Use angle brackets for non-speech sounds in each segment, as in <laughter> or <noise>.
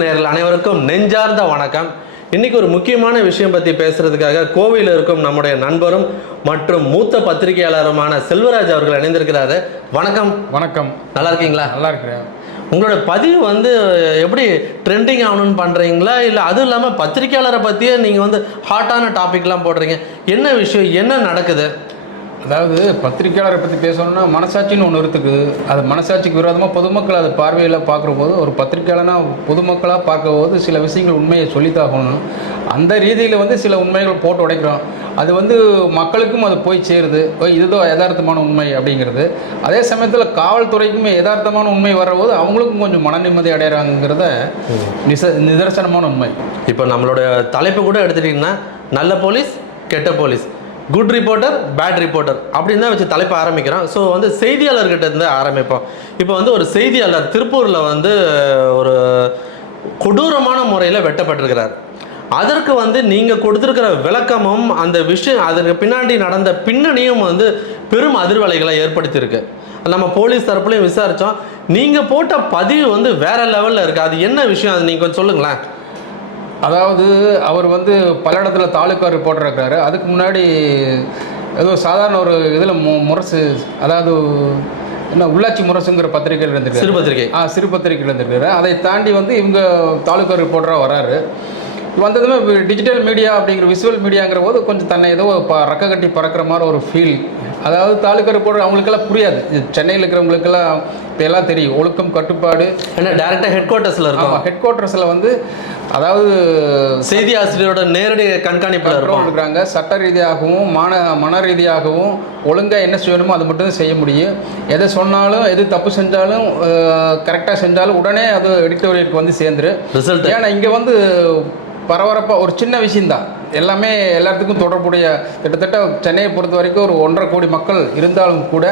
நேயர்கள் அனைவருக்கும் நெஞ்சார்ந்த வணக்கம். இன்னைக்கு ஒரு முக்கியமான விஷயம் பற்றி பேசுறதுக்காக கோவையில் இருக்கும் நம்முடைய நண்பரும் மற்றும் மூத்த பத்திரிகையாளருமான செல்வராஜ் அவர்கள் இணைந்திருக்கிறாரு. வணக்கம். வணக்கம். நல்லா இருக்கீங்களா? நல்லா இருக்கிறேன். உங்களோட பதிவு வந்து எப்படி ட்ரெண்டிங் ஆகணும்னு பண்ணுறீங்களா இல்லை அதுவும் இல்லாமல் பத்திரிகையாளரை பற்றியே நீங்கள் வந்து ஹாட்டான டாபிக்லாம் போடுறீங்க. என்ன விஷயம்? என்ன நடக்குது? அதாவது பத்திரிக்கையாளரை பற்றி பேசணும்னா மனசாட்சின்னு ஒன்று இருக்குது. அது மனசாட்சிக்கு விரோதமாக பொதுமக்கள் அதை பார்வையில் பார்க்குற போது ஒரு பத்திரிக்கையாளனா பொதுமக்களாக பார்க்கும்போது சில விஷயங்கள் உண்மையை சொல்லித்தாகணும் அந்த ரீதியில் வந்து சில உண்மைகள் போட்டு உடைக்கிறோம். அது வந்து மக்களுக்கும் அது போய் சேருது. இதுதான் யதார்த்தமான உண்மை அப்படிங்கிறது. அதே சமயத்தில் காவல்துறைக்குமே யதார்த்தமான உண்மை வரபோது அவங்களுக்கும் கொஞ்சம் மன நிம்மதி அடைகிறாங்கிறத நிச நிதர்சனமான உண்மை. இப்போ நம்மளோட தலைப்பு கூட எடுத்துட்டிங்கன்னா நல்ல போலீஸ் கெட்ட police. Good reporter bad reporter அப்படின்னு தான் வச்சு தலைப்பை ஆரம்பிக்கிறோம். ஸோ வந்து செய்தியாளர்கிட்ட இருந்து ஆரம்பிப்போம். இப்போ வந்து ஒரு செய்தியாளர் திருப்பூரில் வந்து ஒரு கொடூரமான முறையில் வெட்டப்பட்டிருக்கிறார். அதற்கு வந்து நீங்கள் கொடுத்துருக்கிற விளக்கமும் அந்த விஷயம் அதற்கு பின்னாடி நடந்த பின்னணியும் வந்து பெரும் அதிர்வலைகளை ஏற்படுத்தியிருக்கு. நம்ம போலீஸ் தரப்புலையும் விசாரித்தோம் நீங்கள் போட்ட பதிவு வந்து வேற லெவலில் இருக்குது அது என்ன விஷயம்? அது நீங்கள் கொஞ்சம் சொல்லுங்களேன். அதாவது அவர் வந்து பல இடத்துல தாலுக்கா ரிப்போர்ட்டர் இருக்கிறாரு அதுக்கு முன்னாடி ஏதோ சாதாரண ஒரு இதில் மு முரசு அதாவது என்ன உள்ளாட்சி முரசுங்கிற பத்திரிகையில் இருந்திருக்காரு. சிறு பத்திரிகை ஆ சிறு பத்திரிகையில் இருந்திருக்காரு. அதை தாண்டி வந்து இவங்க தாலுக்கா ரிப்போர்ட்டராக வராரு. வந்ததுமே டிஜிட்டல் மீடியா அப்படிங்கிற விசுவல் மீடியாங்கிற போது கொஞ்சம் தன்னை ஏதோ ப ரெக்க கட்டி பறக்கிற மாதிரி ஒரு ஃபீல் அதாவது தாலுக்கா ரிப்போர்ட்டர் அவங்களுக்கெல்லாம் புரியாது. சென்னையில் இருக்கிறவங்களுக்கெல்லாம் இப்போ எல்லாம் தெரியும். ஒழுக்கம் கட்டுப்பாடு. ஏன்னா டேரெக்டாக ஹெட் குவார்ட்டர்ஸில் இருக்கும். ஹெட் குவார்ட்டர்ஸில் வந்து அதாவது செய்தி ஆசிரியரோட நேரடி கண்காணிப்பில் இருக்கிறாங்க சட்ட ரீதியாகவும் மன மன ரீதியாகவும் ஒழுங்காக என்ன செய்யணுமோ அது மட்டும் செய்ய முடியும். எதை சொன்னாலும் எது தப்பு செஞ்சாலும் கரெக்டாக செஞ்சாலும் உடனே அது எடிட்டோரியலுக்கு வந்து சேர்ந்துரு ரிசல்ட் ஏன்னா இங்கே வந்து பரபரப்பாக ஒரு சின்ன விஷயந்தான் எல்லாமே எல்லாத்துக்கும் தொடர்புடைய கிட்டத்தட்ட சென்னையை பொறுத்த வரைக்கும் ஒரு ஒன்றரை கோடி மக்கள் இருந்தாலும் கூட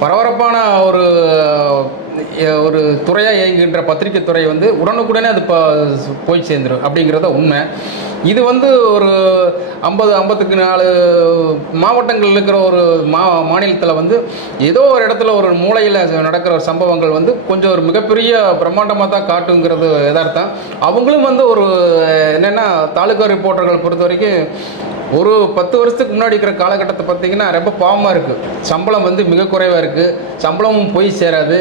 பரபரப்பான ஒரு ஒரு துறையாக இயங்குகின்ற பத்திரிகை துறை வந்து உடனுக்குடனே அது இப்போ போய் சேர்ந்துடும் அப்படிங்கிறத உண்மை. இது வந்து ஒரு ஐம்பது ஐம்பத்துக்கு நாலு மாவட்டங்களில் இருக்கிற ஒரு மா மாநிலத்தில் வந்து ஏதோ ஒரு இடத்துல ஒரு மூலையில் நடக்கிற ஒரு சம்பவங்கள் வந்து கொஞ்சம் ஒரு மிகப்பெரிய பிரம்மாண்டமாக தான் காட்டுங்கிறது எதார்த்தம் அவங்களும் வந்து ஒரு என்னென்னா தாலுகா ரிப்போர்ட்டர்கள் பொறுத்த வரைக்கும் ஒரு பத்து வருஷத்துக்கு முன்னாடி இருக்கிற காலகட்டத்தை பார்த்தீங்கன்னா ரொம்ப பாவமாக இருக்குது சம்பளம் வந்து மிக குறைவாக இருக்குது சம்பளமும் போய் சேராது.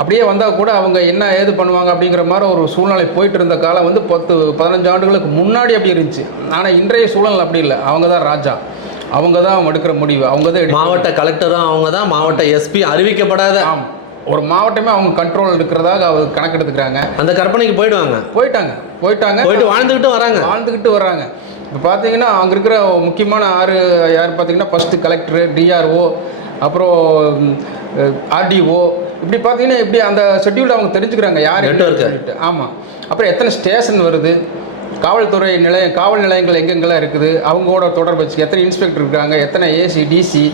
அப்படியே வந்தால் கூட அவங்க என்ன ஏது பண்ணுவாங்க அப்படிங்கிற மாதிரி ஒரு சூழ்நிலை போயிட்டு இருந்த காலம் வந்து பத்து பதினஞ்சு ஆண்டுகளுக்கு முன்னாடி அப்படி இருந்துச்சு. ஆனால் இன்றைய சூழல் அப்படி இல்லை. அவங்க தான் ராஜா. அவங்க தான் எடுக்கிற முடிவு. அவங்க தான் மாவட்ட கலெக்டரும் அவங்க தான் மாவட்ட எஸ்பி அறிவிக்கப்படாத. ஆம். ஒரு மாவட்டமே அவங்க கண்ட்ரோல் இருக்கிறதாக அவர் கணக்கெடுத்துக்கிறாங்க. அந்த கற்பனைக்கு போயிடுவாங்க. போயிட்டாங்க. போயிட்டாங்க. போயிட்டு வாழ்ந்துக்கிட்டு வராங்க. வாழ்ந்துக்கிட்டு வர்றாங்க இப்போ பார்த்தீங்கன்னா அங்கே இருக்கிற முக்கியமான ஆறு யார் பார்த்தீங்கன்னா first collector D R O அப்புறம் ஆர்டிஓ இப்படி பார்த்தீங்கன்னா இப்படி அந்த ஷெட்யூல் அவங்க தெரிஞ்சுக்கிறாங்க யார். சொல்லிட்டு. ஆமாம் அப்புறம் எத்தனை ஸ்டேஷன் வருது? காவல்துறை நிலையம் காவல் நிலையங்கள் எங்கெங்கெல்லாம் இருக்குது? அவங்களோட தொடர்பு வச்சு எத்தனை இன்ஸ்பெக்டர் இருக்காங்க? எத்தனை ஏசி டிசி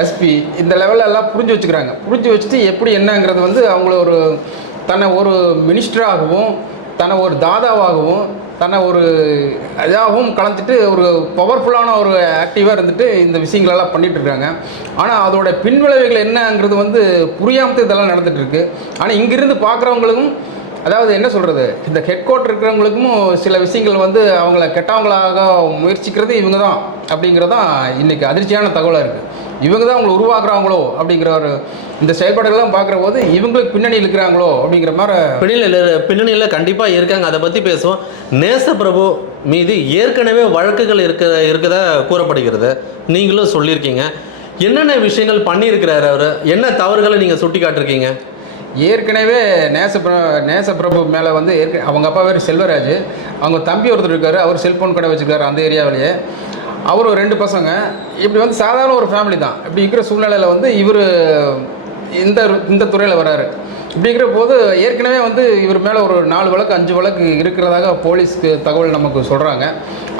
எஸ்பி இந்த லெவல்ல எல்லாம் புரிஞ்சு வச்சுக்கிறாங்க. புரிஞ்சு வச்சுட்டு எப்படி என்னங்கிறது வந்து அவங்கள ஒரு தன்னை ஒரு மினிஸ்டராகவும் தன்னை ஒரு தாதாவாகவும் தன்னை ஒரு இதாகவும் கலந்துட்டு ஒரு பவர்ஃபுல்லான ஒரு ஆக்டிவாக இருந்துட்டு இந்த விஷயங்களெல்லாம் பண்ணிகிட்ருக்காங்க ஆனால் அதோட பின்விளைவுகள் என்னங்கிறது வந்து புரியாமல் இதெல்லாம் நடந்துகிட்ருக்கு ஆனால் இங்கிருந்து பார்க்குறவங்களுக்கும் அதாவது என்ன சொல்கிறது இந்த ஹெட் குவார்ட்டர் இருக்கிறவங்களுக்கும் சில விஷயங்கள் வந்து அவங்கள கெட்டவங்களாக முயற்சிக்கிறது இவங்க தான் அப்படிங்கிறது தான் இன்றைக்கி அதிர்ச்சியான தகவலாக இருக்குது இவங்க தான் அவங்களை உருவாக்குறாங்களோ அப்படிங்கிற ஒரு இந்த செயல்பாடுகள்லாம் பார்க்குற போது இவங்களுக்கு பின்னணி இருக்கிறாங்களோ அப்படிங்கிற மாதிரி பின்னணியில் பின்னணியில் கண்டிப்பாக இருக்காங்க. அதை பற்றி பேசுவோம். நேசப்பிரபு மீது ஏற்கனவே வழக்குகள் இருக்க இருக்கதா கூறப்படுகிறது. நீங்களும் சொல்லியிருக்கீங்க. என்னென்ன விஷயங்கள் பண்ணியிருக்கிறாரு அவர்? என்ன தவறுகளை நீங்கள் சுட்டி காட்டிருக்கீங்க ஏற்கனவே நேச நேசப்பிரபு மேலே வந்து ஏற்க அவங்க அப்பா பேர் செல்வராஜ். அவங்க தம்பி ஒருத்தர் இருக்கார் அவர் செல்ஃபோன் கடை வச்சுருக்காரு அந்த ஏரியாவிலேயே. அவர் ஒரு ரெண்டு பசங்க. இப்படி வந்து சாதாரண ஒரு ஃபேமிலி தான். இப்படி இருக்கிற சூழ்நிலையில் வந்து இவர் இந்த இந்த துறையில் வராரு. இப்படி இருக்கிற போது ஏற்கனவே வந்து இவர் மேலே ஒரு நாலு வழக்கு அஞ்சு வழக்கு இருக்கிறதாக போலீஸ்க்கு தகவல் நமக்கு சொல்கிறாங்க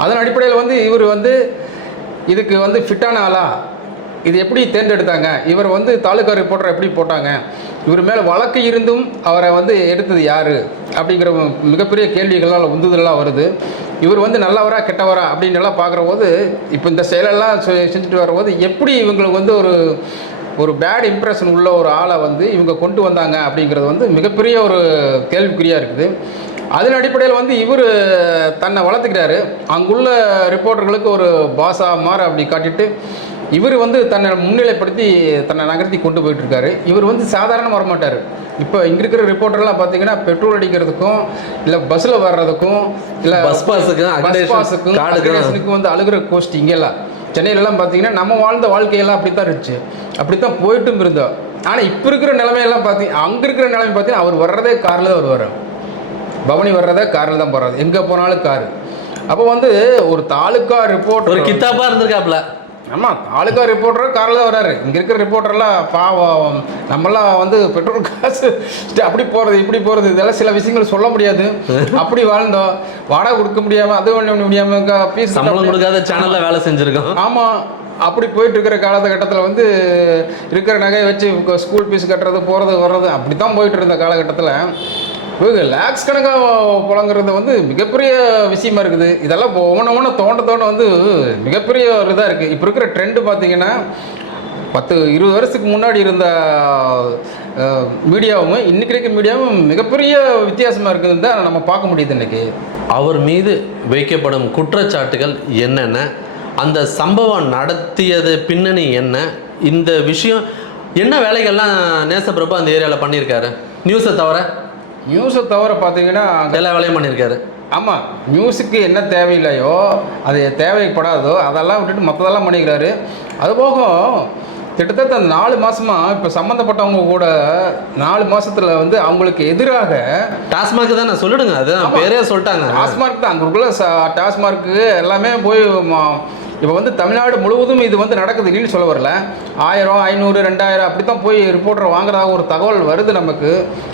அதன் அடிப்படையில் வந்து இவர் வந்து இதுக்கு வந்து ஃபிட்டான ஆளா இது எப்படி தேர்ந்தெடுத்தாங்க? இவர் வந்து தாலுகா ரிப்போர்ட்டர் எப்படி போட்டாங்க? இவர் மேலே வழக்கு இருந்தும் அவரை வந்து எடுத்தது யார்? அப்படிங்கிற மிகப்பெரிய கேள்விகளால் உந்துதலாக வருது. இவர் வந்து நல்லவரா கெட்டவரா அப்படின்னு எல்லாம் பார்க்குற போது இப்போ இந்த செயலெல்லாம் செ- செஞ்சுட்டு வரும்போது எப்படி இவங்களுக்கு வந்து ஒரு ஒரு பேட் இம்ப்ரெஷன் உள்ள ஒரு ஆளை வந்து இவங்க கொண்டு வந்தாங்க அப்படிங்கிறது வந்து மிகப்பெரிய ஒரு கேள்விக்குறியாக இருக்குது. அதன் அடிப்படையில் வந்து இவர் தன்னை வளர்த்துக்கிறாரு. அங்குள்ள ரிப்போர்ட்டர்களுக்கு ஒரு பாசா மாற அப்படி காட்டிட்டு இவர் வந்து தன்னை முன்னிலைப்படுத்தி தன்னை நகர்த்தி கொண்டு போயிட்டு இருக்காரு இவர் வந்து சாதாரணமாக வரமாட்டார். இப்போ இங்கே இருக்கிற ரிப்போர்ட்டர்லாம் பார்த்தீங்கன்னா பெட்ரோல் அடிக்கிறதுக்கும் இல்லை பஸ்ஸில் வர்றதுக்கும் இல்லை Bus pass-க்கு, பஸ் பாஸுக்கும் accreditationக்கு வந்து அழுகிற கோஷ்டி இங்கெல்லாம் சென்னையிலலாம் பார்த்தீங்கன்னா நம்ம வாழ்ந்த வாழ்க்கையெல்லாம் அப்படி தான் இருந்துச்சு. அப்படி தான் போயிட்டும் இருந்தோம். ஆனால் இப்போ இருக்கிற நிலைமையெல்லாம் பார்த்தீங்க அங்கே இருக்கிற நிலைமை பார்த்தீங்கன்னா அவர் வர்றதே காரில் தான் வருவார். பவனி வர்றதே காரில் தான் போகிறாரு எங்கே போனாலும் காரு. அப்போ வந்து ஒரு தாலுக்கா ஒரு ரிப்போர்ட்டர் கித்தாப்பா இருந்திருக்காப்ல. ஆமாம் தாலுக்கா ரிப்போர்ட்டர் காரில் தான் வராரு. இங்கே இருக்கிற ரிப்போர்ட்டர்லாம் பாவம். நம்மலாம் வந்து பெட்ரோல் காசு அப்படி போகிறது இப்படி போகிறது இதெல்லாம் சில விஷயங்கள் சொல்ல முடியாது. அப்படி வாழ்ந்தோம். வாடகை கொடுக்க முடியாமல் அது பண்ண முடியாமல் பீஸ் சம்பளம் கொடுக்காத சேனல்ல வேலை செஞ்சிருக்கோம். ஆமாம் அப்படி போயிட்டு இருக்கிற காலகட்டத்தில் வந்து இருக்கிற நகையை வச்சு ஸ்கூல் ஃபீஸ் கட்டுறது போகிறது வர்றது அப்படி தான் போயிட்டு இருந்த காலகட்டத்தில். இவங்க லேக்ஸ் கணக்காக புழங்குறது வந்து மிகப்பெரிய விஷயமா இருக்குது. இதெல்லாம் ஒவ்வொன்று ஒவ்வொன்று தோண்ட தோண்ட வந்து மிகப்பெரிய ஒரு இதாக இருக்குது இப்போ இருக்கிற ட்ரெண்டு பார்த்தீங்கன்னா பத்து இருபது வருஷத்துக்கு முன்னாடி இருந்த மீடியாவும் இன்னைக்கு இருக்க மீடியாவும் மிகப்பெரிய வித்தியாசமாக இருக்குதுன்னு தான் நம்ம பார்க்க முடியுது இன்னைக்கு. அவர் மீது வைக்கப்படும் குற்றச்சாட்டுகள் என்னென்ன? அந்த சம்பவம் நடத்தியது பின்னணி என்ன? இந்த விஷயம் என்ன வேலைகள்லாம் நேசப்பிரபு அந்த ஏரியாவில் பண்ணியிருக்காரு? நியூஸை தவிர நியூஸை தவிர பார்த்தீங்கன்னா அங்க எல்லா வேலையும் பண்ணியிருக்காரு. ஆமாம் நியூஸுக்கு என்ன தேவையில்லையோ அது தேவைப்படாதோ அதெல்லாம் விட்டுட்டு மற்றதெல்லாம் பண்ணிக்கிறாரு. அதுபோக கிட்டத்தட்ட அந்த நாலு மாசமா இப்போ சம்மந்தப்பட்டவங்க கூட நாலு மாசத்துல வந்து அவங்களுக்கு எதிராக டாஸ்மாக் தான் நான் சொல்லிடுங்க. அதுதான் பேரே சொல்லிட்டாங்க. டாஸ்மார்க் தான் அங்குள்ள டாஸ்மார்க்கு எல்லாமே போய் இப்போ வந்து தமிழ்நாடு முழுவதும் இது வந்து நடக்குது இல்லைன்னு சொல்ல வரல. ஆயிரம் ஐநூறு ரெண்டாயிரம் அப்படி தான் போய் ரிப்போர்ட்டர் வாங்குறதாக ஒரு தகவல் வருது நமக்கு.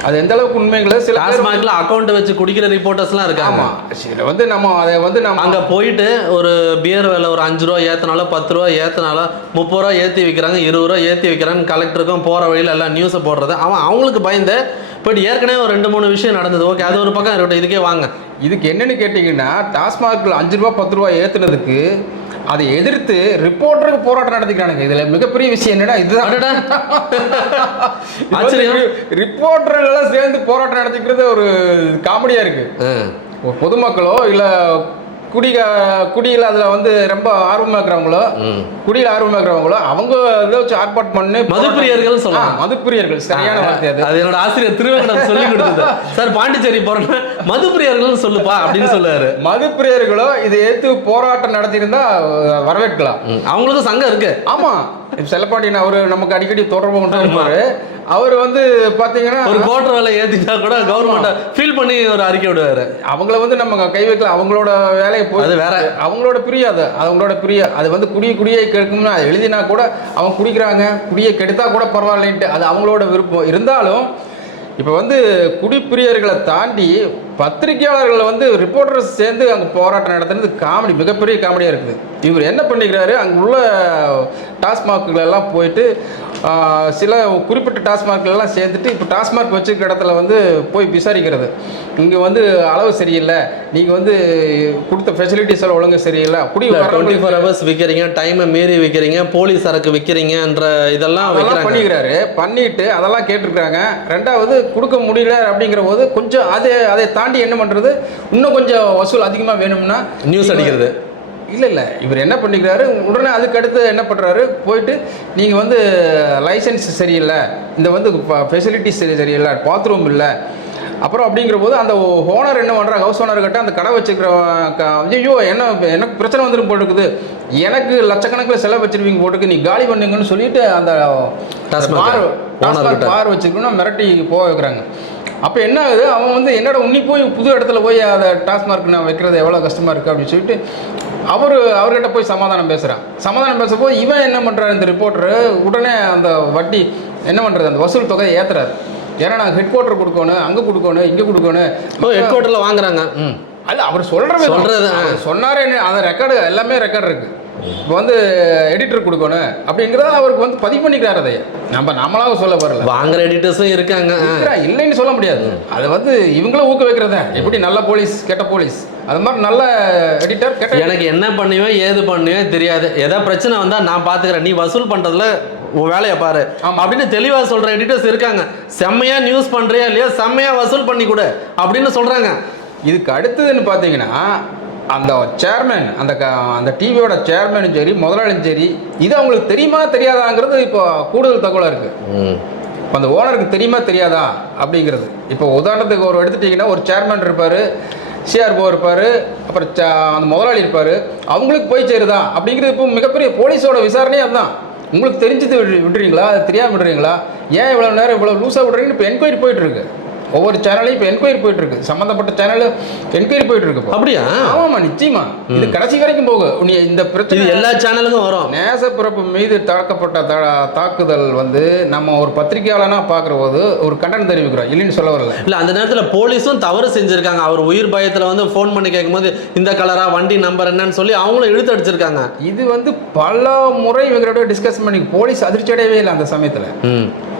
அது எந்த அளவுக்கு உண்மைங்களோ சில டாஸ்மாக்ல அக்கௌண்ட் வச்சு குடிக்கிற ரிப்போர்ட்டர்ஸ்லாம் இருக்காங்க. ஆமாம் சரி வந்து நம்ம அதை வந்து நம்ம அங்க போயிட்டு ஒரு பியர் விலை ஒரு அஞ்சு ரூபா ஏத்தினாலும் பத்து ரூபா ஏத்தினாலும் முப்பது ரூபா ஏத்தி வைக்கிறாங்க இருபது ரூபா ஏத்தி வைக்கிறாங்க கலெக்டருக்கும் போற வழியில எல்லாம் நியூஸை போடுறது. அவன் அவங்களுக்கு பயந்து போயிட்டு ஏற்கனவே ஒரு ரெண்டு மூணு விஷயம் நடந்தது. ஓகே அது ஒரு பக்கம் இருக்கட்டும் இதுக்கே வாங்க. இதுக்கு என்னன்னு கேட்டிங்கன்னா டாஸ்மாகில் அஞ்சு ரூபா பத்து ரூபா ஏற்றுனதுக்கு அதை எதிர்த்து ரிப்போர்ட்டருக்கு போராட்டம் நடத்திக்கிறானுங்க. இதுல மிகப்பெரிய விஷயம் என்னன்னா இதுதான். <laughs> ரிப்போர்ட்டர்கள் எல்லாம் சேர்ந்து போராட்டம் நடத்திக்கிறது ஒரு காமெடியா இருக்கு. பொதுமக்களோ இல்ல குடிக குடியில் அதில் வந்து ரொம்ப ஆர்வமாக இருக்கிறவங்களோ. குடியில் ஆர்வமாக இருக்கிறவங்களோ அவங்க இதை வச்சு ஆர்ப்பாட் பண்ணி மதுப்பிரியர்கள் சொல்லலாம். மதுப்பிரியர்கள். சரியான வார்த்தை அது. அது என்னோட ஆசிரியர் திருவேங்கடம் சொல்லி கொடுத்தது. சார் பாண்டிச்சேரி போறேன்னா மதுப்பிரியர்கள் சொல்லுப்பா அப்படின்னு சொல்லுவாரு. மதுப்பிரியர்களோ இதை எதிர்த்து போராட்டம் நடத்தியிருந்தா வரவேற்கலாம். அவங்களுக்கும் சங்கம் இருக்கு. ஆமா. செல்லப்பாண்டியன் அவரு நமக்கு அடிக்கடி தொடர்பு கொண்டு இருப்பாரு. அவர் வந்து பாத்தீங்கன்னா ஒரு கோட்டர் வேலை ஏத்திட்டா கூட கவர்மெண்ட் ஃபீல் பண்ணி ஒரு அறிக்கை விடுவாரு. அவங்கள வந்து நம்ம கை வைக்கல. அவங்களோட வேலையை போய் அது வேற. அவங்களோட பிரியம் அது. அவங்களோட பிரியம். அது வந்து குடி குடியை கெடுக்கும்னு எழுதினா கூட அவங்க குடிக்கிறாங்க. குடியை கெடுத்தா கூட பரவாயில்லைன்ட்டு. அது அவங்களோட விருப்பம். இருந்தாலும் இப்போ வந்து குடிப்பிரியர்களை தாண்டி பத்திரிகையாளர்களை வந்து ரிப்போர்ட்டர்ஸ் சேர்ந்து அங்கே போராட்டம் நடத்துனது காமெடி மிகப்பெரிய காமெடியாக இருக்குது. இவர் என்ன பண்ணிக்கிறாரு? அங்கே உள்ள டாஸ்மாக்குகள் எல்லாம் போயிட்டு சில குறிப்பிட்ட டாஸ்மார்க்ல எல்லாம் சேர்ந்துட்டு இப்போ டாஸ்மார்க் வச்சிருக்க இடத்துல வந்து போய் விசாரிக்கிறது. இங்கே வந்து அளவு சரியில்லை. நீங்கள் வந்து கொடுத்த ஃபெசிலிட்டிஸ் எல்லாம் ஒழுங்கு சரியில்லை. குடி டுவெண்ட்டி ஃபோர் ஹவர்ஸ் விற்கிறீங்க டைமை மீறி விற்கிறீங்க போலீஸ் சரக்கு விற்கிறீங்கன்ற இதெல்லாம் அதெல்லாம் பண்ணிக்கிறாரு. பண்ணிட்டு அதெல்லாம் கேட்டிருக்காங்க ரெண்டாவது கொடுக்க முடியல அப்படிங்கிற போது கொஞ்சம் அதை அதை தாண்டி என்ன பண்ணுறது இன்னும் கொஞ்சம் வசூல் அதிகமாக வேணும்னா நியூஸ் அடிக்கிறது. இல்லை இல்லை. இவர் என்ன பண்ணிக்கிறாரு? உடனே அதுக்கு அடுத்து என்ன பண்ணுறாரு போயிட்டு நீங்கள் வந்து லைசன்ஸ் சரியில்லை. இந்த வந்து ஃபெசிலிட்டிஸ் சரி சரியில்லை. பாத்ரூம் இல்லை. அப்புறம் அப்படிங்கிற போது அந்த ஓனர் என்ன பண்ணுறாங்க ஹவுஸ் ஓனர் கிட்ட அந்த கடை வச்சுக்கிறவன் ஐயோ என்ன எனக்கு பிரச்சனை வந்துடும் போட்டுருக்குது எனக்கு லட்சக்கணக்கில் செலவு வச்சிருவீங்க போட்டுருக்கு நீ காலி பண்ணுங்கன்னு சொல்லிட்டு அந்த பார். பார் வச்சுக்கணும் மிரட்டி போக வைக்கிறாங்க. அப்போ என்ன ஆகுது? அவன் வந்து என்னடா உன்னி போய் புது இடத்துல போய் அதை டாஸ்மார்க் நான் வைக்கிறது எவ்வளோ கஷ்டமாக இருக்குது அப்படின்னு சொல்லிட்டு அவர் அவர்கிட்ட போய் சமாதானம் பேசுகிறான் சமாதானம் பேசும்போது இவன் என்ன பண்ணுறாரு இந்த ரிப்போர்ட்டரு உடனே அந்த வட்டி என்ன பண்ணுறது அந்த வசூல் தொகையை ஏற்றுறாரு ஏன்னா நான் ஹெட் குவார்ட்டர் கொடுக்கணும் அங்கே கொடுக்கணும் இங்கே கொடுக்கணும். ஓ ஹெட் குவார்ட்டர்ல வாங்குறாங்க. ம். அல்ல அவர் சொல்றது, ஆ. சொன்னாரே என்ன அந்த ரெக்கார்டு எல்லாமே ரெக்கார்டு இருக்கு. இப்போ வந்து எடிட்டர் கொடுக்கணும் அப்படிங்கிறத அவருக்கு வந்து பதிவு பண்ணிக்கிறார் அதை நம்ம நம்மளாக சொல்ல வரல. வாங்குற எடிட்டர்ஸும் இருக்காங்க. இல்லைன்னு சொல்ல முடியாது. அது வந்து இவங்களும் ஊக்க வைக்கிறத? எப்படி நல்ல போலீஸ் கெட்ட போலீஸ்? அது மாதிரி நல்ல எடிட்டர் கெட்ட எனக்கு என்ன பண்ணுவே ஏது பண்ணுவே தெரியாது. ஏதாவது பிரச்சனை வந்தா நான் பாத்துக்கிறேன். நீ வசூல் பண்றதுல உன் வேலையை பாரு. அப்படின்னு தெளிவா சொல்ற எடிட்டர்ஸ் இருக்காங்க. செம்மையா நியூஸ் பண்றியா இல்லையா செம்மையா வசூல் பண்ணி கொடு அப்படின்னு சொல்றாங்க. இதுக்கு அடுத்ததுன்னு பார்த்தீங்கன்னா அந்த சேர்மேன் அந்த க அந்த டிவியோட சேர்மேனும் சரி முதலாளியும் சரி இது அவங்களுக்கு தெரியுமா தெரியாதாங்கிறது இப்போ கூடுதல் தகவலாக இருக்குது இப்போ அந்த ஓனருக்கு தெரியுமா தெரியாதா? அப்படிங்கிறது. இப்போ உதாரணத்துக்கு ஒரு எடுத்துட்டிங்கன்னா ஒரு சேர்மேன் இருப்பார் சிஆர்ஓ இருப்பார் அப்புறம் அந்த முதலாளி இருப்பார் அவங்களுக்கு போய் சேருதா? அப்படிங்கிறது இப்போ மிகப்பெரிய போலீஸோட விசாரணையே அதுதான். உங்களுக்கு தெரிஞ்சது விடு- விடுறீங்களா? அது தெரியாமல் விடுறீங்களா? ஏன் இவ்வளோ நேரம் இவ்வளோ லூஸாக விடுறீங்கன்னு இப்போ என்கொயரி போயிட்டு இருக்கு. ஒவ்வொரு சேனலையும் இப்போ என்கொயரி போயிட்டு இருக்கு சம்மந்தப்பட்ட சேனல் என்கொயரி போயிட்டு இருக்கு. அப்படியா? ஆமாம்மா நிச்சயமா. இது கடைசி வரைக்கும் போகும் நீ இந்த பிரச்சனை எல்லா சேனலுக்கும் வரும். நேசப்பிறப்பு மீது தாக்கப்பட்ட தாக்குதல் வந்து நம்ம ஒரு பத்திரிகையாளனா பார்க்குற போது ஒரு கண்டனம் தெரிவிக்கிறோம். இல்லைன்னு சொல்ல வரல. இல்ல அந்த நேரத்துல போலீஸும் தவறு செஞ்சிருக்காங்க. அவர் உயிர் பயத்துல வந்து ஃபோன் பண்ணி கேட்கும்போது இந்த கலரா வண்டி நம்பர் என்னன்னு சொல்லி அவங்களும் இழுத்து அடிச்சிருக்காங்க. இது வந்து பல முறை இவங்களோட டிஸ்கஸ் பண்ணி போலீஸ் அதிர்ச்சி அடையவே இல்லை அந்த சமயத்தில்.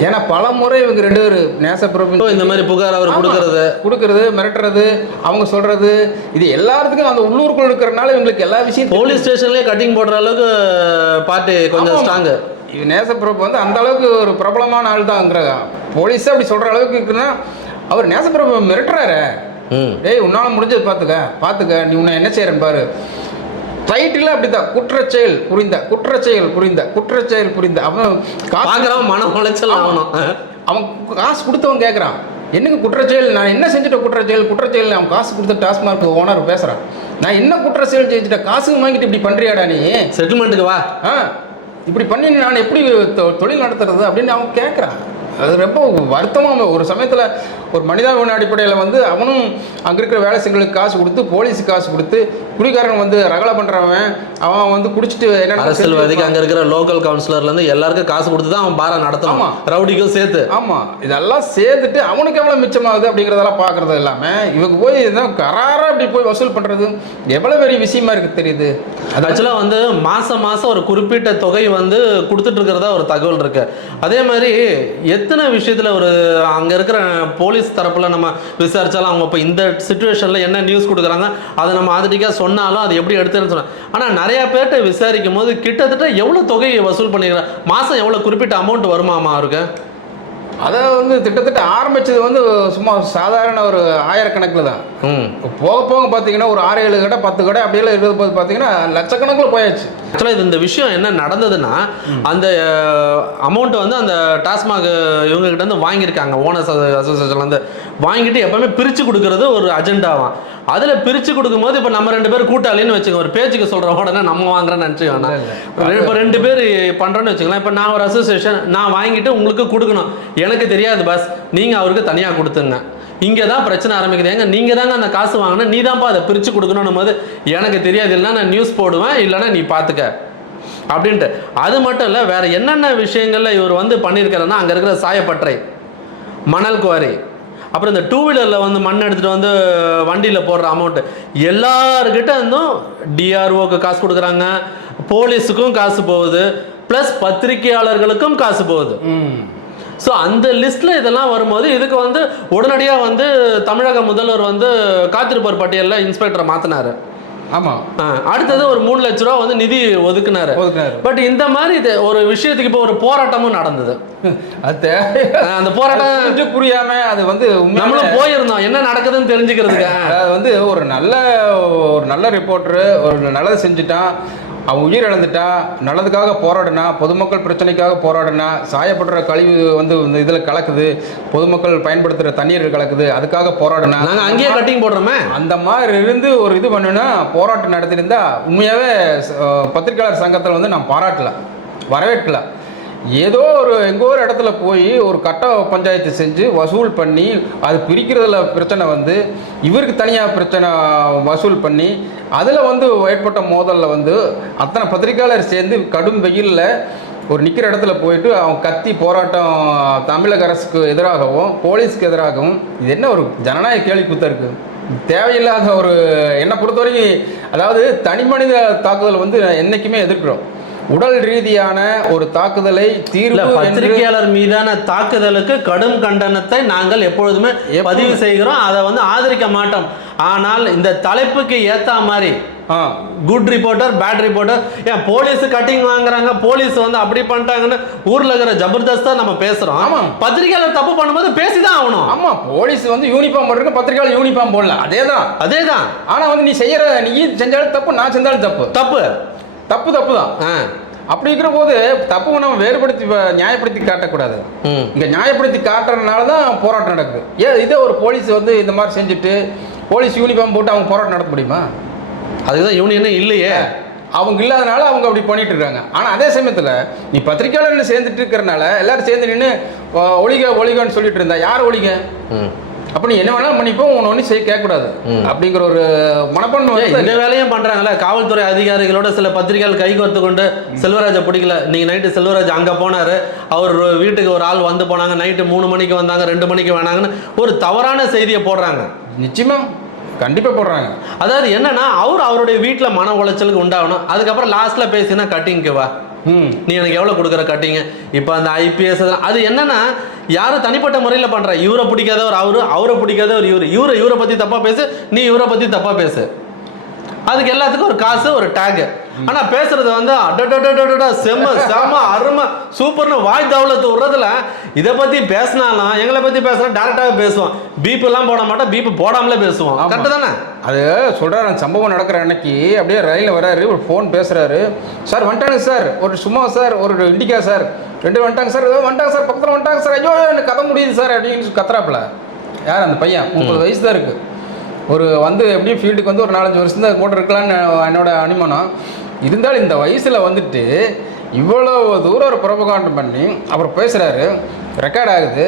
ஏன்னா பல முறை இவங்க ரெண்டு பேரும் நேசப்பிறப்பு இப்போ இந்த மாதிரி புகார் அவர் ஆமா. கொடுக்கறது. கொடுக்கறது மிரட்டுறது அவங்க சொல்றது இது எல்லாத்துக்கும் அந்த உள்ளூருக்குள்ள இருக்கிறனால இவங்களுக்கு எல்லா விஷயம் போலீஸ் ஸ்டேஷன்லயே கட்டிங் போடுற அளவுக்கு பார்ட்டி கொஞ்சம். ஸ்ட்ராங்கு இது நேசப்பிரபு வந்து அந்த அளவுக்கு ஒரு பிரபலமான ஆள் தான்ங்கிற போலீஸே அப்படி சொல்ற அளவுக்கு இருக்குன்னா அவர் நேசப்பிரபு மிரட்டுறாரு. ம். டேய் உன்னால முடிஞ்சது பார்த்துக்க பார்த்துக்க நீ உன்னை என்ன செய்யறேன்னு பாரு. டைட்டில் அப்படிதான் குற்றச்செயல் புரிந்த குற்றச்செயல் புரிந்த குற்றச்செயல் புரிந்த. அவன் காசு மன உளைச்சல் ஆகணும். அவன் காசு கொடுத்தவன் கேட்குறான் என்னங்க குற்றச்செயல்? நான் என்ன செஞ்சுட்டேன் குற்றச்செயல்? குற்றச்செயல் அவன் காசு கொடுத்த டாஸ்மார்க் ஓனர் பேசுகிறான் நான் என்ன குற்றச்செயல் செஞ்சுட்டேன் காசு வாங்கிட்டு இப்படி பண்ணுறியாடா நீ? செட்டில்மெண்ட்டுக்கு வா. ஆ இப்படி பண்ணி நான் எப்படி தொழில் நடத்துறது அப்படின்னு அவன் கேட்குறான் அது ரொம்ப வருத்தமாக ஒரு சமயத்தில் ஒரு மனிதாபிமான அடிப்படையில் வந்து அவனும் அங்கே இருக்கிற வேலை செய்களுக்கு காசு கொடுத்து போலீஸுக்கு காசு கொடுத்து குடிகாரன் வந்து ரகலை பண்ணுறவன் அவன் வந்து குடிச்சிட்டு என்ன அரசியல்வாதிக்கு அங்க இருக்கிற லோக்கல் கவுன்சிலர்ல இருந்து எல்லாருக்கும் காசு கொடுத்து தான் அவன் பாரை நடத்தணும். ரவுடிக்கும் சேர்த்து. ஆமாம் இதெல்லாம் சேர்த்துட்டு அவனுக்கு எவ்வளோ மிச்சமாகுது அப்படிங்கிறதெல்லாம் பார்க்குறது இல்லாமல் இவங்க போய் இதான் கராராக இப்படி போய் வசூல் பண்ணுறது எவ்வளோ பெரிய விஷயமா இருக்குது தெரியுது. அது ஆக்சுவலாக வந்து மாசம் மாசம் ஒரு குறிப்பிட்ட தொகை வந்து கொடுத்துட்டு இருக்கிறதா ஒரு தகவல் இருக்கு. அதே மாதிரி எத்தனை விஷயத்தில் ஒரு அங்கே இருக்கிற போலீஸ் தரப்பில் நம்ம விசாரித்தாலும் அவங்க இப்போ இந்த சுச்சுவேஷனில் என்ன நியூஸ் கொடுக்குறாங்க அதை நம்ம ஆதரிக்காக சொன்னாலும் அது எப்படி எடுத்துன்னு சொன்னாங்க ஆனால் நிறையா பேர்கிட்ட விசாரிக்கும் போது கிட்டத்தட்ட எவ்வளோ தொகையை வசூல் பண்ணிக்கிறேன் மாதம் எவ்வளோ குறிப்பிட்ட அமௌண்ட் வருமாமா இருக்கு அதை வந்து திட்டத்தட்ட ஆரம்பித்தது வந்து சும்மா சாதாரண ஒரு ஆயிரக்கணக்கில் தான். ம். போக போக பார்த்தீங்கன்னா ஒரு ஆறு ஏழு கடை பத்து கடை அப்படியெல்லாம் இருக்கிறது போது பார்த்தீங்கன்னா லட்சக்கணக்கில் போயாச்சு. ஆக்சுவலாக இது இந்த விஷயம் என்ன நடந்ததுன்னா அந்த அமௌண்ட் வந்து அந்த டாஸ்மாக் இவங்க கிட்ட இருந்து வாங்கியிருக்காங்க. ஓனர்ஸ் அசோசியேஷன்லேருந்து வாங்கிட்டு எப்பவுமே பிரித்து கொடுக்கறது ஒரு அஜெண்டாவாம் அதில் பிரித்து கொடுக்கும்போது இப்போ நம்ம ரெண்டு பேர் கூட்டாளின்னு வச்சுக்கோங்க. ஒரு பேச்சுக்கு சொல்கிற உடனே நம்ம வாங்குறேன்னு நினச்சிக்கோண்ணா இப்போ ரெண்டு பேர் பண்ணுறோன்னு வச்சுக்கலாம் இப்போ நான் ஒரு அசோசியேஷன் நான் வாங்கிட்டு உங்களுக்கு கொடுக்கணும். எனக்கு தெரியாது பஸ் நீங்கள் அவருக்கு தனியாக கொடுத்துருந்தேன் இங்கே தான் பிரச்சனை ஆரம்பிக்குது. ஏங்க நீங்கள் தாங்க அந்த காசு வாங்கினா நீ தான்ப்பா அதை பிரித்து கொடுக்கணும் போது எனக்கு தெரியாது. இல்லைன்னா நான் நியூஸ் போடுவேன் இல்லைன்னா நீ பார்த்துக்க அப்படின்ட்டு. அது மட்டும் இல்லை வேற என்னென்ன விஷயங்கள்ல இவர் வந்து பண்ணியிருக்காருன்னா அங்கே இருக்கிற சாயப்பட்டறை மணல் குவாரி அப்புறம் இந்த டூ வீலரில் வந்து மண் எடுத்துகிட்டு வந்து வண்டியில் போடுற அமௌண்ட்டு எல்லாருக்கிட்ட இருந்தும் டிஆர்ஓக்கு காசு கொடுக்குறாங்க போலீஸுக்கும் காசு போகுது ப்ளஸ் பத்திரிகையாளர்களுக்கும் காசு போகுது. ஸோ அந்த லிஸ்ட்டில் இதெல்லாம் வரும்போது இதுக்கு வந்து உடனடியாக வந்து தமிழக முதல்வர் வந்து காத்திருப்போர் பட்டியலில் இன்ஸ்பெக்டரை மாற்றினாரு ஆமாம் அடுத்தது ஒரு மூணு லட்ச ரூபா வந்து நிதி ஒதுக்குனாரு. பட் இந்த மாதிரி இது ஒரு விஷயத்துக்கு இப்போ ஒரு போராட்டமும் நடந்தது. அது அந்த போராட்டம் புரியாம அது வந்து நம்மளும் போயிருந்தோம். என்ன நடக்குதுன்னு தெரிஞ்சுக்கிறதுக்கு. அதாவது வந்து ஒரு நல்ல ஒரு நல்ல ரிப்போர்ட்டரு ஒரு நல்லது செஞ்சுட்டான். அவன் உயிர் இழந்துட்டான் நல்லதுக்காக போராடினா பொதுமக்கள் பிரச்சனைக்காக போராடினா சாயப்படுற கழிவு வந்து இந்த இதில் கலக்குது பொதுமக்கள் பயன்படுத்துகிற தண்ணீர் கலக்குது அதுக்காக போராடினா நாங்கள் அங்கேயே கட்டிங் போடுறோமே. அந்த மாதிரி இருந்து ஒரு இது பண்ணுனா போராட்டம் நடத்தியிருந்தா உண்மையாகவே அஹ், பத்திரிக்கையாளர் சங்கத்தில் வந்து நான் பாராட்டல வரவேற்கல. ஏதோ ஒரு எங்கோ ஒரு இடத்துல போய் ஒரு கட்ட பஞ்சாயத்து செஞ்சு வசூல் பண்ணி அது பிரிக்கிறதுல பிரச்சனை வந்து இவருக்கு தனியாக பிரச்சனை வசூல் பண்ணி அதில் வந்து ஏற்பட்ட மோதலில் வந்து அத்தனை பத்திரிக்கையாளர் சேர்ந்து கடும் வெயிலில் ஒரு நிற்கிற இடத்துல போயிட்டு அவன் கத்தி போராட்டம் தமிழக அரசுக்கு எதிராகவும் போலீஸ்க்கு எதிராகவும் இது என்ன ஒரு ஜனநாயக கேள்வி குத்தம் இருக்குது தேவையில்லாத ஒரு என்னை பொறுத்த வரைக்கும் அதாவது தனி மனித தாக்குதல் வந்து என்றைக்குமே எதிர்க்கிறோம். உடல் ரீதியான ஒரு தாக்குதலை தீர்வு பத்திரிகையாளர் மீதான தாக்குதலுக்கு கடும் கண்டனத்தை நாங்கள் எப்பொழுதுமே. பதிவு செய்கிறோம். அதை வந்து ஆதரிக்க மாட்டோம். ஆனால் இந்த தலைப்புக்கு ஏத்த மாதிரி குட் ரிப்போர்ட்டர் பேட் ரிப்போர்ட்டர் ஏன் போலீஸ் கட்டிங் வாங்குறாங்க போலீஸ் வந்து அப்படி பண்ணிட்டாங்கன்னு ஊர்ல இருக்கிற ஜபர்தஸ்தா நம்ம பேசுறோம். ஆமா. பத்திரிகையாளர் தப்பு பண்ணும்போது பேசிதான் ஆகணும். ஆமா போலீஸ் வந்து யூனிஃபார்ம் போட்டிருக்கு பத்திரிக்கையாளர் யூனிஃபார்ம் போடல. அதேதான். அதேதான். ஆனா வந்து நீ செய்யற நீ செஞ்சாலும் தப்பு நான் செஞ்சாலும் தப்பு. தப்பு. தப்பு தப்பு தான் அப்படி இருக்கிற போது தப்பு நம்ம வேறுபடுத்தி நியாயப்படுத்தி காட்டக்கூடாது. இங்க நியாயப்படுத்தி காட்டுறதுனால தான் போராட்டம் நடக்குது. ஏன் இதே ஒரு போலீஸ் வந்து இந்த மாதிரி செஞ்சுட்டு போலீஸ் யூனிஃபார்ம் போட்டு அவங்க போராட்டம் நடத்த முடியுமா? அதுதான் யூனியனே இல்லையே. அவங்க இல்லாதனால அவங்க அப்படி பண்ணிட்டு இருக்காங்க. ஆனா அதே சமயத்துல நீ பத்திரிக்கையாளர்கள் சேர்ந்துட்டு இருக்கிறனால எல்லாரும் சேர்ந்து நின்று ஒளிக ஒளிகன்னு சொல்லிட்டு இருந்தா யார் ஒளிக? ம். அப்ப நீ என்ன வேணாலும் பண்ணிப்போ உன்னை ஒன்றும் செய்ய கேட்கக்கூடாது. அப்படிங்கிற ஒரு மனப்பான்மை இந்த வேலையும் பண்றாங்கல்ல. காவல்துறை அதிகாரிகளோட சில பத்திரிகைகள் கை கோர்த்து கொண்டு செல்வராஜை பிடிக்கல. நீங்க நைட்டு செல்வராஜ் அங்க போனாரு. அவர் வீட்டுக்கு ஒரு ஆள் வந்து போனாங்க. நைட்டு மூணு மணிக்கு வந்தாங்க ரெண்டு மணிக்கு வேணாங்கன்னு ஒரு தவறான செய்தியை போடுறாங்க. நிச்சயமா கண்டிப்பா போடுறாங்க. அதாவது என்னன்னா அவர் அவருடைய வீட்டுல மன உளைச்சலுக்கு உண்டாகணும். அதுக்கப்புறம் லாஸ்ட்ல பேசினா கட்டிங்க்கு வா. நீ எனக்கு எவ்வளோ கொடுக்குற கட்டிங்க? இப்போ அந்த ஐபிஎஸ் அது என்னன்னா யாரும் தனிப்பட்ட முறையில் பண்ணுற இவரை பிடிக்காதவர் அவரு அவரை பிடிக்காதவர் இவர். இவரை இவரை பற்றி தப்பாக பேசு நீ இவரை பற்றி தப்பாக பேசு. அதுக்கு எல்லாத்துக்கும் ஒரு காசு ஒரு டேக் ஆனா பேசுறது வந்து செம்ம செம்ம அருமை சூப்பர்னு வாய் தவளத்து விடுறதுல இதை பத்தி பேசினாலும் எங்களை பத்தி பேசினா டேரக்டாவே பேசுவோம். பீப் எல்லாம் போட மாட்டோம் பீப் போடாமலே பேசுவோம். கரெக்டு தானே? அது சொல்றாரு சம்பவம் நடக்கிற அன்னைக்கு அப்படியே ரயிலில் வராரு ஒரு ஃபோன் பேசுறாரு. சார் வந்துட்டாங்க சார். ஒரு சும்மா சார் ஒரு இண்டிகா சார். ரெண்டு வந்துட்டாங்க சார் ஏதோ வந்துட்டாங்க சார் பக்கத்தில் வந்துட்டாங்க சார். ஐயோ எனக்கு கதை முடியுது சார் அப்படின்னு கத்துறாப்புல. யார் அந்த பையன்? முப்பது வயசு தான் இருக்கு. ஒரு வந்து எப்படியும் ஃபீல்டுக்கு வந்து ஒரு நாலஞ்சு வருஷம் தான் கூட இருக்கலாம்னு என்னோட அனுமானம். இருந்தாலும் இந்த வயசில் வந்துட்டு இவ்வளோ தூரம் ஒரு புறப்பகாண்டம் பண்ணி அப்புறம் பேசுகிறாரு ரெக்கார்ட் ஆகுது.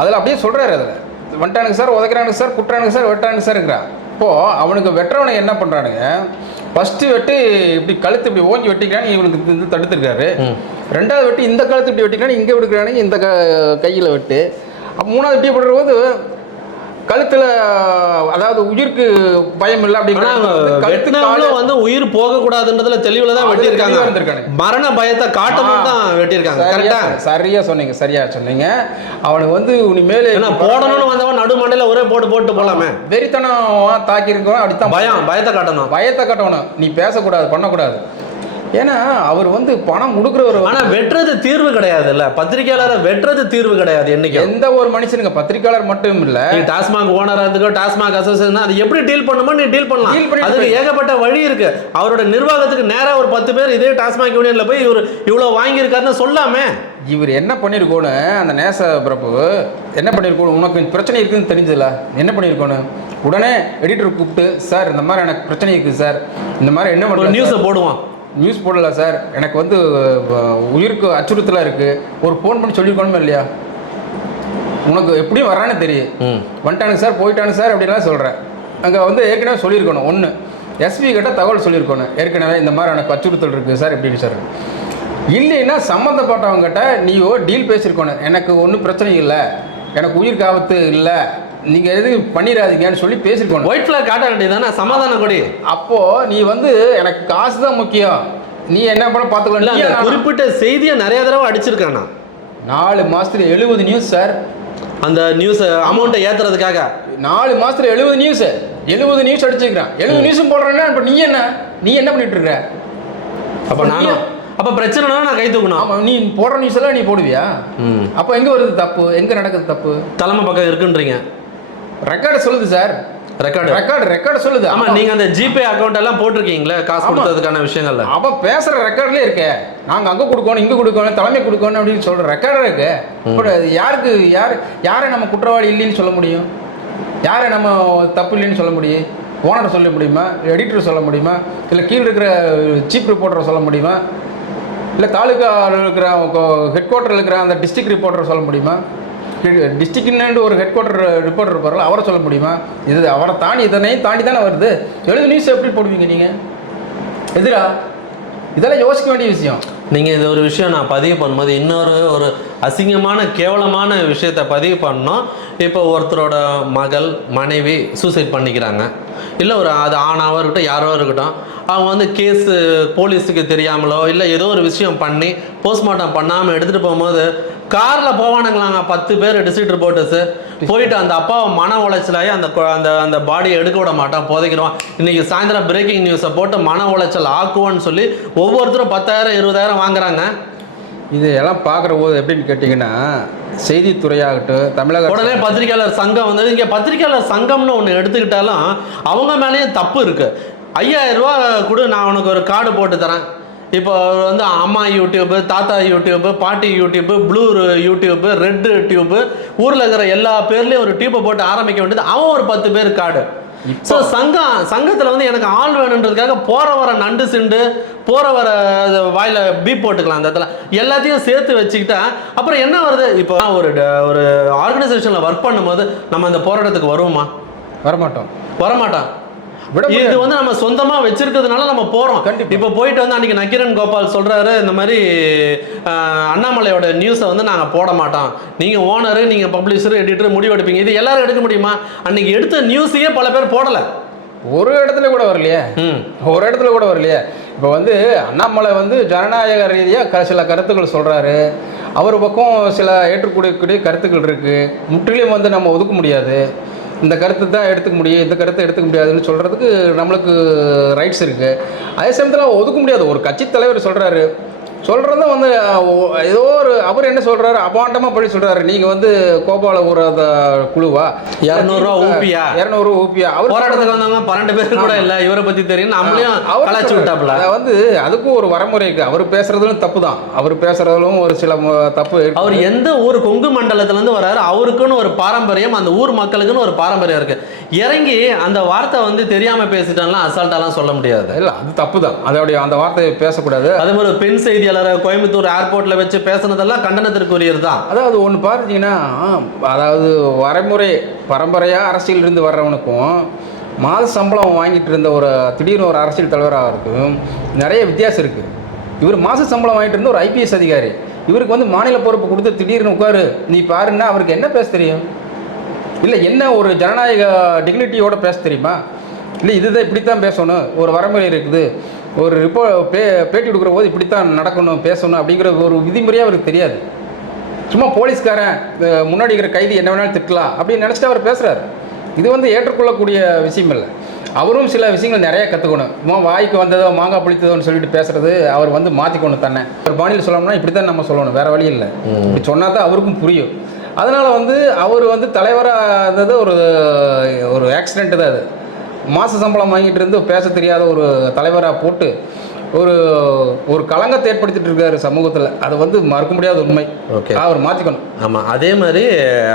அதில் அப்படியே சொல்கிறாரு அதில். வந்துட்டானுங்க சார் உதைக்கிறானுங்க சார் குட்டுறானுங்க சார் வெட்டானுங்க சார் இருக்கிறான். இப்போது அவனுக்கு வெட்டுறவனுக்கு என்ன பண்ணுறானுங்க ஃபஸ்ட்டு வெட்டி இப்படி கழுத்து இப்படி ஓங்கி வெட்டிக்கிறான்னு இவனுக்கு வந்து தடுத்துருக்காரு. ரெண்டாவது வெட்டி இந்த கழுத்து இப்படி வெட்டிக்கிறானு இங்கே விடுக்கிறானுங்க இந்த க கையில் வெட்டு. அப்போ மூணாவது வெட்டி போடுற போது கழுத்தில் அதாவது உயிருக்கு பயம் இல்லை ஆனா அப்படிங்கிற வெட்டினவங்களும் வந்து உயிர் போக கூடாதுன்றதுல தெளிவுல தான் வெட்டியிருக்காங்க. மரண பயத்தை காட்டணும் தான் வெட்டியிருக்காங்க. கரெக்டா சரியா சொன்னீங்க சரியா சொன்னீங்க. அவனுக்கு வந்து இனிமேல் போடணும்னு வந்தவன் நடுமண்டையில ஒரே போட்டு போட்டு போலாமே. வெறித்தனம் தாக்கி இருக்கோம் அப்படித்தான் பயம் பயத்தை காட்டணும். பயத்தை கட்டணும். நீ பேசக்கூடாது பண்ணக்கூடாது. ஏன்னா அவர் வந்து பணம் கொடுக்குறவர் ஆனா வெட்டுறது தீர்வு கிடையாதுல்ல. பத்திரிகையாளரை வெட்டுறது தீர்வு கிடையாது என்னைக்கு எந்த ஒரு மனுஷனுங்க பத்திரிக்கையாளர் மட்டும் இல்ல நீ டாஸ்மாக் ஓனரா இருந்துக்கோ டாஸ்மாக் அசோசியேஷன் அது எப்படி டீல் பண்ணுமோ நீ டீல் பண்ணலாம். பண்ணிட்டு அதுக்கு போய். ஏகப்பட்ட வழி இருக்கு. அவரோட நிர்வாகத்துக்கு நேரா ஒரு பத்து பேர் இதே டாஸ்மாக் யூனியன்ல போய் இவர் இவ்வளவு வாங்கியிருக்காருன்னு சொல்லாமே. இவர் என்ன பண்ணியிருக்கோன்னு அந்த நேச பிரபு என்ன பண்ணியிருக்கோம் உனக்கு பிரச்சனை இருக்குன்னு தெரிஞ்சதுல? என்ன பண்ணியிருக்கோன்னு உடனே எடிட்டர் கூப்பிட்டு சார் இந்த மாதிரி எனக்கு பிரச்சனை இருக்குது சார். இந்த மாதிரி என்ன பண்ணல நியூஸை போடுவான். நியூஸ் போடல சார் எனக்கு வந்து உயிருக்கு அச்சுறுத்தலாக இருக்குது ஒரு ஃபோன் பண்ணி சொல்லியிருக்கணுமே இல்லையா? உனக்கு எப்படியும் வரான்னு தெரியும். ம். வந்துட்டானுங்க சார் போயிட்டானுங்க சார் அப்படின்லாம் சொல்கிறேன் அங்கே வந்து ஏற்கனவே சொல்லியிருக்கணும். ஒன்று எஸ்பி கிட்ட தகவல் சொல்லியிருக்கணும். ஏற்கனவே இந்த மாதிரி எனக்கு அச்சுறுத்தல் இருக்குது சார் எப்படின்னு சார் இல்லைன்னா சம்மந்தப்பட்டவங்ககிட்ட நீயோ டீல் பேசியிருக்கணும். எனக்கு ஒன்றும் பிரச்சனை இல்லை. எனக்கு உயிருக்கு ஆபத்து இல்லை. நீங்கள் எதுவும் பண்ணிடாதீங்கன்னு சொல்லி பேசியிருக்கணும் ஒயிட் ஃபிளாக் காட்ட வேண்டியதானே சமாதான கொடி. அப்போது நீ வந்து எனக்கு காசு தான் முக்கியம். நீ என்ன பண்ண இல்ல பார்த்துக்கலாம் நீ குறிப்பிட்ட செய்தியை நிறைய தடவை அடிச்சிருக்கானா? நாலு மாசத்துல எழுபது நியூஸ் சார் அந்த நியூஸ் அமௌண்ட்டை ஏத்துறதுக்காக. நாலு மாசத்துல எழுபது நியூஸ் எழுபது நியூஸ் அடிச்சுக்கிறான் எழுபது நியூஸும் போடுறேன்னா இப்போ நீ என்ன? நீ என்ன பண்ணிட்டு இருக்க? அப்ப நானும் அப்ப பிரச்சனைனா நான் கை தூக்கணும். ஆமா நீ போடுற நியூஸ் எல்லாம் நீ போடுவியா? ம். அப்போ எங்க வருது தப்பு? எங்க நடக்குது தப்பு? தலைமை பக்கம் இருக்குன்றீங்க. ரெக்கார்டு சொல்லுது சார் ரெக்கார்டு ரெக்கார்டு ரெக்கார்டு சொல்லுது. ஆமா நீங்க அந்த ஜிபே அக்கவுண்ட் எல்லாம் போட்டிருக்கீங்களே? காசு. கொடுத்ததுக்கான விஷயங்கள்ல. அவன் பேசுற ரெக்கார்ட்லயே இருக்கே. நாங்க அங்க கொடுக்கணும் இங்க கொடுக்கணும் தலைமை கொடுக்கணும் அப்படின்னு சொல்ற ரெக்கார்டு இருக்கு. அது யாருக்கு யார் யாரை நம்ம குற்றவாளி இல்லைன்னு சொல்ல முடியும்? யாரை நம்ம தப்பு இல்லைன்னு சொல்ல முடியும்? ஓனரை சொல்ல முடியுமா? எடிட்டர் சொல்ல முடியுமா? இல்லை கீழே இருக்கிற சீஃப் ரிப்போர்ட்டரை சொல்ல முடியுமா? இல்லை தாலுக்காவில் இருக்கிற ஹெட் குவார்ட்டரில் இருக்கிற அந்த டிஸ்ட்ரிக்ட் ரிப்போர்ட்டரை சொல்ல முடியுமா? டிஸ்ட்ரிக்ட் ஒரு ஹெட் குவார்டர் ரிப்போர்ட்டர் இருப்பார்கள் அவரை சொல்ல முடியுமா? இது அவரை தாண்டி இதனையும் தாண்டி தானே வருது. எழுது நியூஸ் எப்படி போடுவீங்க நீங்கள் எதிரா? இதெல்லாம் யோசிக்க வேண்டிய விஷயம். நீங்கள் இது ஒரு விஷயம் நான் பதிவு பண்ணும்போது இன்னொரு ஒரு அசிங்கமான கேவலமான விஷயத்த பதிவு பண்ணோம் இப்போ ஒருத்தரோட மகள் மனைவி சூசைட் பண்ணிக்கிறாங்க. இல்லை ஒரு அது ஆணாவோ இருக்கட்டும் யாரோ இருக்கட்டும் அவங்க வந்து கேஸு போலீஸுக்கு தெரியாமலோ இல்லை ஏதோ ஒரு விஷயம் பண்ணி போஸ்ட்மார்ட்டம் பண்ணாமல் எடுத்துகிட்டு போகும்போது காரில் போவானுங்களாங்க. பத்து பேர் டிஸ்ட்ரிக்ட் ரிப்போர்ட்டர்ஸு போயிட்டு அந்த அப்பாவை மன உளைச்சலாகி அந்த அந்த அந்த பாடியை எடுக்க விட மாட்டான். புதைக்கிறோம் இன்னைக்கு சாயந்தரம் பிரேக்கிங் நியூஸை போட்டு மன உளைச்சல் ஆக்குவோன்னு சொல்லி ஒவ்வொருத்தரும் பத்தாயிரம் இருபதாயிரம் வாங்குறாங்க. இது எல்லாம் பார்க்குற போது எப்படின்னு கேட்டிங்கன்னா செய்தித்துறையாகட்டும் தமிழக உடனே பத்திரிக்கையாளர் சங்கம் வந்தது. இங்கே பத்திரிக்கையாளர் சங்கம்னு ஒன்று எடுத்துக்கிட்டாலும் அவங்க மேலேயும் தப்பு இருக்கு. ஐயாயிரம் ரூபா கொடு நான் உனக்கு ஒரு கார்டு போட்டு தரேன். இப்போ வந்து அம்மா யூடியூப்பு தாத்தா யூடியூப்பு பாட்டி YouTube blue YouTube red tube ஊரில் இருக்கிற எல்லா பேர்லேயும் ஒரு டியூப்பை போட்டு ஆரம்பிக்க வேண்டியது அவன் ஒரு பத்து பேர் கார்டு. ஸோ சங்கம் சங்கத்தில் வந்து எனக்கு ஆள் வேணுன்றதுக்காக போகிற வர நண்டு சிண்டு போகிற வர வாயில பீப் போட்டுக்கலாம் அந்த இடத்துல. எல்லாத்தையும் சேர்த்து வச்சுக்கிட்டா அப்புறம் என்ன வருது? இப்போ ஒரு ஒரு ஆர்கனைசேஷனில் ஒர்க் பண்ணும்போது நம்ம இந்த போராட்டத்துக்கு வருவோமா? வரமாட்டோம். வரமாட்டான் விட இது. வந்து நம்ம சொந்தமா வச்சிருக்கிறதுனால நம்ம போறோம். இப்போ போயிட்டு வந்து அன்னைக்கு நக்கீரன் கோபால் சொல்றாரு இந்த மாதிரி அண்ணாமலையோட நியூஸை வந்து நாங்க போட மாட்டோம். நீங்க ஓனரு நீங்க பப்ளிஷர் எடிட்டர் முடிவெடுப்பீங்க இது எல்லாரும் எடுக்க முடியுமா? அன்னைக்கு எடுத்த நியூஸையே பல பேர் போடல. ஒரு இடத்துல கூட வரலையே. ஒரு இடத்துல கூட வரலையே. இப்போ வந்து அண்ணாமலை வந்து ஜனநாயக ரீதியாக சில கருத்துக்கள் சொல்கிறாரு அவர் பக்கம் சில ஏற்றுக்கூடிய கருத்துக்கள் இருக்குது முற்றிலும் வந்து நம்ம ஒதுக்க முடியாது. இந்த கருத்து தான் எடுத்துக்க முடியும் இந்த கருத்தை எடுத்துக்க முடியாதுன்னு சொல்கிறதுக்கு நம்மளுக்கு ரைட்ஸ் இருக்குது அதே சமயத்தில் ஒதுக்க முடியாது. ஒரு கட்சி தலைவர் சொல்கிறாரு சொல்கிறதும் வந்து ஏதோ ஒரு அவர் என்ன சொல்கிறாரு அபாண்டமாக படி சொல்கிறாரு நீங்கள் வந்து கோபால ஊராத குழுவா? இரநூறுவா ஊப்பியா? இரநூறு ஊப்பியா? அவர் போராட்டத்துக்கு வந்தவங்க பன்னெண்டு பேர் கூட இல்ல. இவரை பத்தி தெரியும். நம்மளையும் அவர் கலாச்சி. விட்டாப்ல அத வந்து அதுக்கும் ஒரு வரமுறை இருக்கு அவர் பேசுறதுலும் தப்பு தான் அவர் பேசுறதுலும் ஒரு சில தப்பு. அவர் எந்த ஊர் கொங்கு மண்டலத்துல இருந்து வராரு? அவருக்குன்னு ஒரு பாரம்பரியம் அந்த ஊர் மக்களுக்குன்னு ஒரு பாரம்பரியம் இருக்கு. இறங்கி அந்த வார்த்தை வந்து தெரியாம பேசிட்டாலாம் அசால்ட்டாலாம் சொல்ல முடியாது. இல்ல அது தப்பு தான் அதோடைய அந்த வார்த்தையை பேசக்கூடாது. அதே மாதிரி பெண் செய்தியாளரை கோயம்புத்தூர் ஏர்போர்ட்ல வச்சு பேசுனதெல்லாம் கண்டனத்திற்குரியது தான் அதாவது ஒன்று பார்த்தீங்கன்னா அதாவது வரைமுறை பரம்பரையாக அரசியல் இருந்து வர்றவனுக்கும் மாத சம்பளம் வாங்கிட்டு இருந்த ஒரு திடீர்னு ஒரு அரசியல் தலைவராக இருக்கும் நிறைய வித்தியாசம் இருக்குது இவர் மாத சம்பளம் வாங்கிட்டு இருந்த ஒரு ஐபிஎஸ் அதிகாரி. இவருக்கு வந்து மாநில பொறுப்பு கொடுத்து திடீர்னு உட்காரு. நீ பாருன்னா அவருக்கு என்ன பேச தெரியும்? இல்லை என்ன ஒரு ஜனநாயக டிக்னிட்டியோட பேச தெரியுமா? இல்லை இதுதான் இப்படித்தான் பேசணும். ஒரு வரமுறை இருக்குது. ஒரு ரிப்போ பே பேட்டி கொடுக்குற போது இப்படித்தான் நடக்கணும் பேசணும் அப்படிங்கிற ஒரு விதிமுறையாக அவருக்கு தெரியாது. சும்மா போலீஸ்காரன் முன்னாடி இருக்கிற கைதி என்ன வேணாலும் திட்டலாம் அப்படின்னு நினச்சிட்டு அவர் பேசுகிறாரு இது வந்து ஏற்றுக்கொள்ளக்கூடிய விஷயம் இல்லை. அவரும் சில விஷயங்கள் நிறைய கற்றுக்கணும் சும்மா வாய்க்கு வந்ததோ மாங்காய் புளித்ததோன்னு சொல்லிட்டு பேசுறது அவர் வந்து மாற்றிக்கணும் தன்னை ஒரு பாணியில் சொல்லணும்னா இப்படி தான் நம்ம சொல்லணும் வேற வழி இல்லை. இப்படி சொன்னால் தான் அவருக்கும் புரியும். அதனால் வந்து அவர் வந்து தலைவராக இருந்தது ஒரு ஒரு ஆக்சிடெண்ட்டு தான் அது. மாத சம்பளம் வாங்கிட்டு இருந்து பேச தெரியாத ஒரு தலைவராக போட்டு ஒரு ஒரு களங்கத்தை ஏற்படுத்திட்டு இருக்காரு சமூகத்தில். அது வந்து மறக்க முடியாத உண்மை. Okay. அவர் மாற்றிக்கணும் ஆமாம் அதே மாதிரி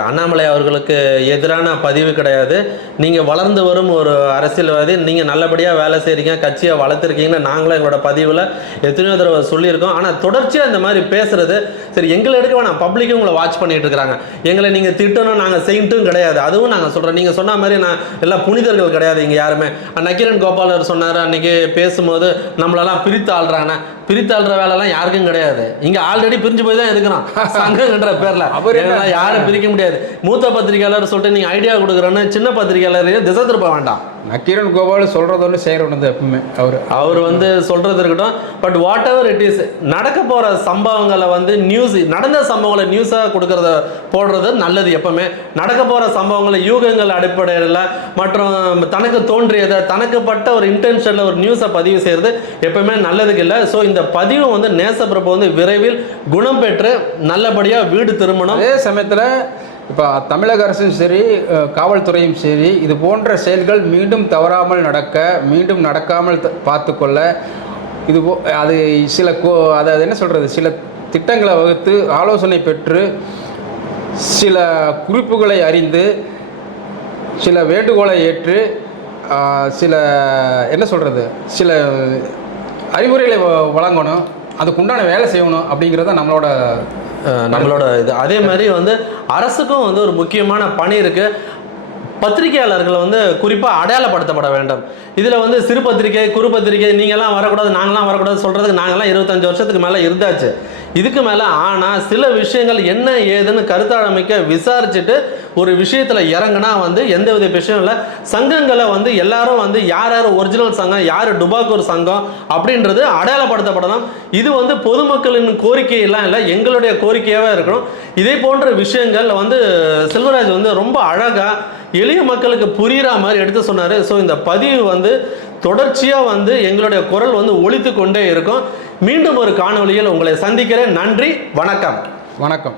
அண்ணாமலை அவர்களுக்கு எதிரான பதிவு கிடையாது. நீங்கள் வளர்ந்து வரும் ஒரு அரசியல்வாதி நீங்கள் நல்லபடியாக வேலை செய்கிறீங்க கட்சியை வளர்த்துருக்கீங்கன்னு நாங்களும் எங்களோட பதிவில் எத்தனையோ தடவை சொல்லியிருக்கோம். ஆனால் தொடர்ச்சியாக இந்த மாதிரி பேசுறது சரி எங்களை எடுக்க வேணாம் பப்ளிக்கும் உங்களை வாட்ச் பண்ணிட்டு இருக்கிறாங்க எங்களை நீங்கள் திட்டணும் நாங்கள் செயின்ட்டும் கிடையாது. அதுவும் நாங்கள் சொல்கிறோம் நீங்கள் சொன்ன மாதிரி நான் எல்லாம் புனிதர்கள் கிடையாது இங்கே யாருமே. நக்கீரன் கோபாலர் சொன்னார் அன்னைக்கு பேசும்போது நம்மளெல்லாம் பிரித்து ஆள்றாங்க பிரித்து ஆள்ற வேலைலாம் யாருக்கும் கிடையாது. இங்கே ஆல்ரெடி பிரிஞ்சு போய் தான் இருக்கிறோம். சங்கன்ற பேரில். அவர் யாரும் பிரிக்க முடியாது. மூத்த பத்திரிகையாளர் சொல்லிட்டு நீங்க ஐடியா கொடுக்குறேன்னு சின்ன பத்திரிகையாளரையும் திசை திருப்ப வேண்டாம். நக்கீரன் கோபால் சொல்கிறது ஒன்று செய்கிற ஒன்று எப்பவுமே. அவர் அவர் வந்து சொல்றது இருக்கட்டும். But whatever it is நடக்க போற சம்பவங்களை வந்து நியூஸ் நடந்த சம்பவங்களை நியூஸாக கொடுக்கறத போடுறது நல்லது எப்பவுமே. நடக்க போற சம்பவங்களை யூகங்கள் அடிப்படையில் மற்றும் தனக்கு தோன்றியதை தனக்கு பட்ட ஒரு இன்டென்ஷனில் ஒரு நியூஸை பதிவு செய்யறது எப்பவுமே நல்லதுக்கு இல்லை. ஸோ இந்த பதிவு வந்து நேசப்பிரபு வந்து விரைவில் குணம் பெற்று நல்லபடியாக வீடு திரும்பணும். அதே சமயத்தில் இப்போ தமிழக அரசும் சரி காவல்துறையும் சரி இது போன்ற செயல்கள் மீண்டும் தவறாமல் நடக்க மீண்டும் நடக்காமல் த- பார்த்துக்கொள்ள இது போ அது சில கோ அதாவது என்ன சொல்கிறது சில திட்டங்களை வகுத்து ஆலோசனை பெற்று சில குறிப்புகளை அறிந்து சில வேண்டுகோளை ஏற்று சில என்ன சொல்கிறது சில அறிவுரைகளை வ- வழங்கணும். அதுக்குண்டான வேலை செய்யணும் அப்படிங்கிறது நம்மளோட நம்மளோட இது. அதே மாதிரி வந்து அரசுக்கும் வந்து ஒரு முக்கியமான பணி இருக்கு. பத்திரிகையாளர்களை வந்து குறிப்பாக அடையாளப்படுத்தப்பட வேண்டும். இதில் வந்து சிறு பத்திரிகை குறு பத்திரிகை நீங்கள்லாம் வரக்கூடாது நாங்களாம் வரக்கூடாது சொல்கிறதுக்கு நாங்கள்லாம் இருபத்தஞ்சு வருஷத்துக்கு மேலே இருந்தாச்சு. இதுக்கு மேலே ஆனால் சில விஷயங்கள் என்ன ஏதுன்னு கருத்தாழமைக்க விசாரிச்சுட்டு ஒரு விஷயத்தில் இறங்குனா வந்து எந்த வித விஷயம் இல்லை. சங்கங்களை வந்து எல்லாரும் வந்து யார் யார் ஒரிஜினல் சங்கம் யார் டுபாக்கூர் சங்கம் அப்படின்றது அடையாளப்படுத்தப்படலாம். இது வந்து பொதுமக்களின் கோரிக்கையெல்லாம் இல்லை எங்களுடைய கோரிக்கையாகவே இருக்கணும். இதே போன்ற விஷயங்கள் வந்து செல்வராஜ் வந்து ரொம்ப அழகாக எளிய மக்களுக்கு புரிகிற மாதிரி எடுத்து சொன்னார். ஸோ இந்த பதிவு வந்து தொடர்ச்சியாக வந்து எங்களுடைய குரல் வந்து ஒழித்து கொண்டே இருக்கும். மீண்டும் ஒரு காணொளியில் உங்களை சந்திக்கிறேன். நன்றி வணக்கம். வணக்கம்.